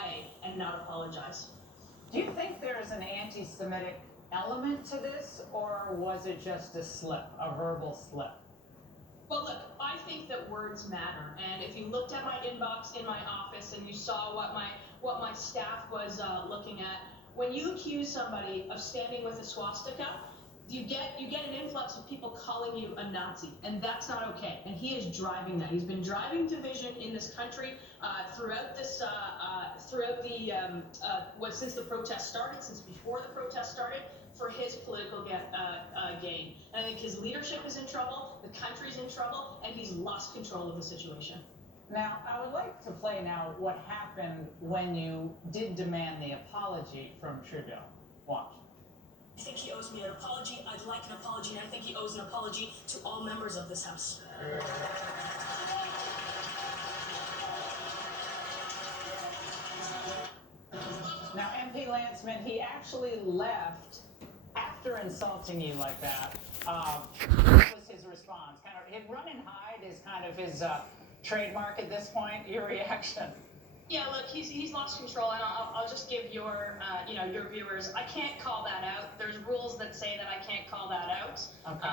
away and not apologize. Do you think there is an anti-Semitic element to this, or was it just a slip, a verbal slip? Well, look, I think that words matter, and if you looked at my inbox in my office and you saw what my staff was looking at, when you accuse somebody of standing with a swastika, you get an influx of people calling you a Nazi, and that's not okay. And he is driving that. He's been driving division in this country since the protest started, since before the protest started, for his political gain. And I think his leadership is in trouble, the country's in trouble, and he's lost control of the situation. Now, I would like to play now what happened when you did demand the apology from Trudeau. Watch. I think he owes me an apology. I'd like an apology, and I think he owes an apology to all members of this House. Now, MP Lanceman, he actually left after insulting you like that. What was his response? His run and hide is kind of his trademark at this point. Your reaction? Yeah, look, he's lost control, and I'll just give your viewers. I can't call that out. There's rules that say that I can't call that out. Okay.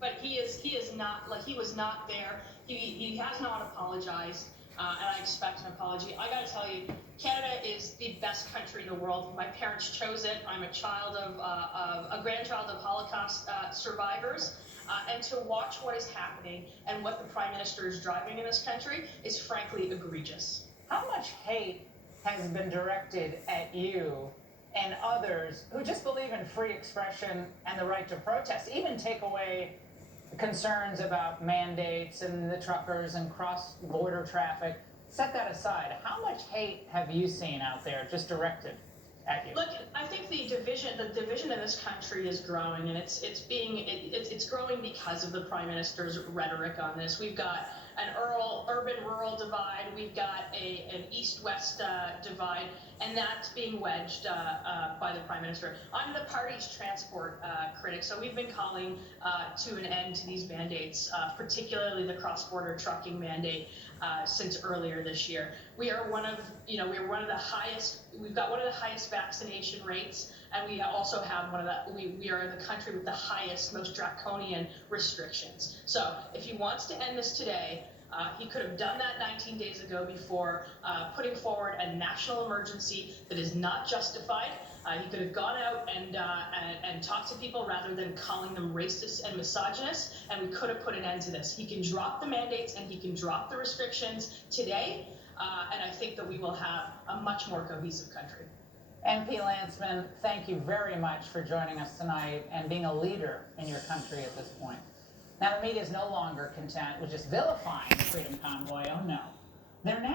But he is not, like, he was not there. He has not apologized, and I expect an apology. I got to tell you, Canada is the best country in the world. My parents chose it. I'm a grandchild of Holocaust survivors. And to watch what is happening and what the Prime Minister is driving in this country is frankly egregious. How much hate has been directed at you and others who just believe in free expression and the right to protest, even take away concerns about mandates and the truckers and cross-border traffic? Set that aside. How much hate have you seen out there just directed at you? Look, I think the division in this country is growing, and it's growing because of the Prime Minister's rhetoric on this. We've got an urban-rural divide. We've got an east-west divide, and that's being wedged by the Prime Minister. I'm the party's transport critic, so we've been calling to an end to these mandates, particularly the cross-border trucking mandate, since earlier this year. We've got one of the highest vaccination rates, and we also have we are the country with the highest, most draconian restrictions. So if he wants to end this today, he could have done that 19 days ago before putting forward a national emergency that is not justified. He could have gone out and talked to people rather than calling them racist and misogynist, and we could have put an end to this. He can drop the mandates and he can drop the restrictions today, and I think that we will have a much more cohesive country. MP Lanceman, thank you very much for joining us tonight and being a leader in your country at this point. Now, the media is no longer content with just vilifying the Freedom Convoy. Oh, no. They're now